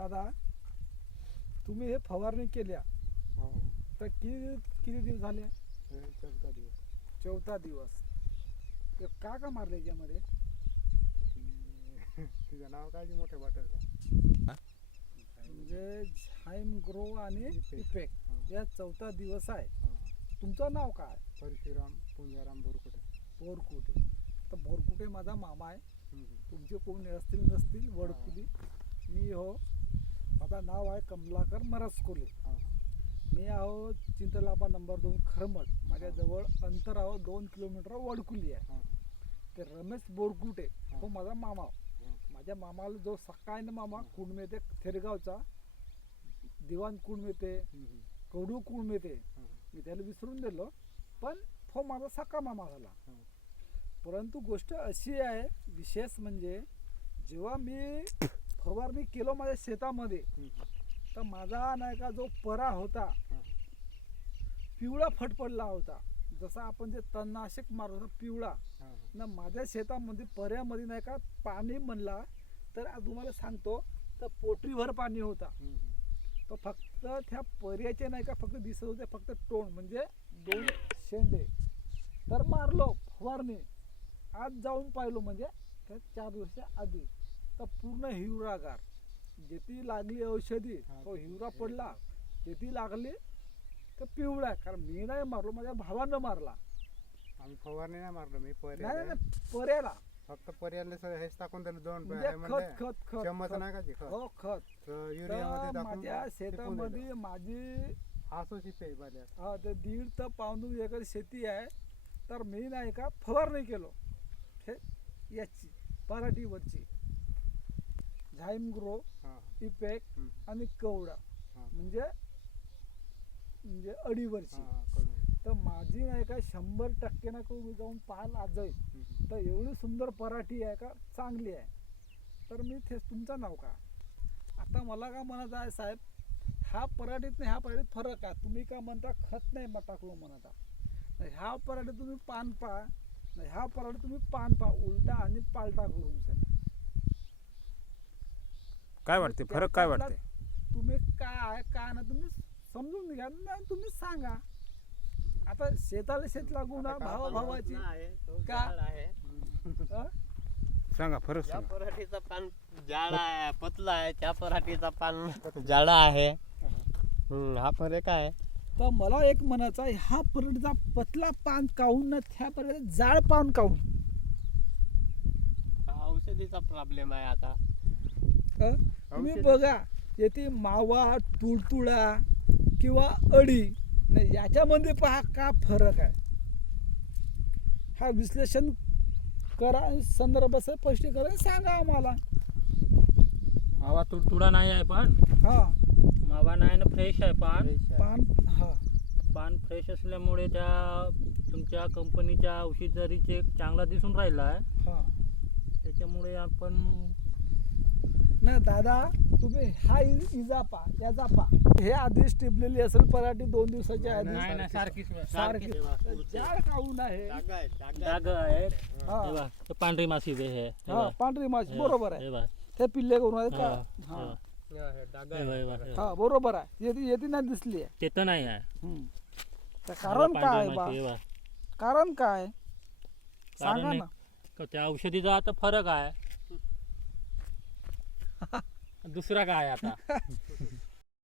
दादा तुम्ही हे फवारणी केल्या हो तर किती दिवस झाले? हे 14 दिवस. 14 दिवस. ते का मारले याच्यामध्ये? तिचं नाव काय मोठ्या बाटलचा म्हणजे झाईम ग्रो आणि इफेक्ट या 14 दिवस आहे. हां तुमचं नाव काय? परशुराम पुंजाराम बोरकुटे. बोरकुटे. तर बोरकुटे माझा मामा आहे. तुमचे कोण असतील नसतील वडकुली. मी हो, माझं नाव आहे कमलाकर मरसकोले. मी आहो चिंतलाबा नंबर 2 खरमट. माझ्याजवळ अंतर आहो 2 किलोमीटर वडकुली आहे. ते रमेश बोरकुटे हो माझा मामा. माझ्या मामाला जो सक्का आहे ना मामा, कुणमे ते थेरगावचा दिवाण कुणमे ते कडू कुणमे ते, मी त्याला विसरून दिलो, पण हो माझा सक्का मामा झाला. परंतु गोष्ट अशी आहे, विशेष म्हणजे जेव्हा मी फवारणी केलो माझ्या शेतामध्ये, तर माझा नाही का जो परा होता पिवळा फटफडला होता. जसा आपण जे तणनाशक मारतो पिवळा ना, माझ्या शेतामध्ये पर्यामध्ये नाही का पाणी म्हणला तर तुम्हाला सांगतो तर पोटरीभर पाणी होता. तर फक्त त्या पर्याचे नाही का फक्त दिसत होते फक्त तोंड, म्हणजे 2 शेंडे. तर मारलो फवारणी. आज जाऊन पाहिलो म्हणजे 4 दिवसाच्या आधी, तर पूर्ण हिवरागार. जेथी लागली औषधी तो हिवरा पडला, जेथी लागली तर पिवळा. कारण मी नाही मारलो, माझ्या भावानं मारला. आम्ही फवारणी नाही मारलो, मी नाही पर्याला फक्त पर्याला हेच टाकून दिलं 2 म्हणजे खत चम्मच नाही का ते खत. हो खत. तर युरियामध्ये टाकून माझ्या शेतामध्ये माझी आसोची पे बाल्या. हा ते 1.5 ते पाऊण एकर शेती आहे. तर मी नाही का फवारणी केलो हे याची पराठीवरची झाईम ग्रो इफेक्ट आणि कवडा म्हणजे अडीवरची. तर माझी नाही का 100% ना करून जाऊन पाहायला आज जाईल. तर एवढी सुंदर पराठी आहे का, चांगली आहे. तर मी तेच तुमचं नाव का. आता मला का म्हणत आहे साहेब, ह्या पराठीत नाही ह्या पराठीत फरक आहे. तुम्ही का म्हणता खत नाही टाकलो म्हणता, ह्या पराठीत तुम्ही पान पा, ह्या पराठीत तुम्ही पान पा, उलटा आणि पालटा करून सर. काय वाटते फरक काय वाटते? तुम्ही काय काय ना तुम्ही समजून घ्या ना, तुम्ही सांगा. आता शेताला शेत लागू ना, भावाची का सांगा फरक या सांगा. पराठीचा पान जाडा आहे, पतला आहे. त्या पराठीचा पान जाडा आहे. हा फरक आहे. तर मला एक म्हणायचं आहे, ह्या पराठीचा पतला पान काऊन ना त्या पराठीचा जाड पान काऊन? हा औषधीचा प्रॉब्लेम आहे आता. तुम्ही बघा येथे मावा, तुळतुळा किंवा अडी नाही, याच्यामध्ये पहा का फरक आहे. हा विश्लेषण करा, संदर्भ स्पष्टीकरण सांगा आम्हाला. मावा तुडतुडा नाही आहे, पण हा मावा नाही ना, फ्रेश आहे पान. पान फ्रेश असल्यामुळे त्या तुमच्या कंपनीच्या औषधारी चेक चांगला दिसून राहिला आहे. त्याच्यामुळे आपण नाही दादा, तुम्ही हा इजा पा याचा पा, हे आधीच टिपलेली असेल पराठी 2 दिवसाच्या आधी. नाही सारखी जाड काऊन आहे, डाग आहे. हा. ते पांढरी माशी बे हे. हा पांढरी माशी बरोबर आहे. ते पिल्ले करून आहेत का? हा बरोबर आहे. येते नाही दिसली आहे ते तर नाही आहे. तर कारण काय बा, कारण काय सांगा ना. त्या औषधीचा आता फरक आहे. दुसरा काय आता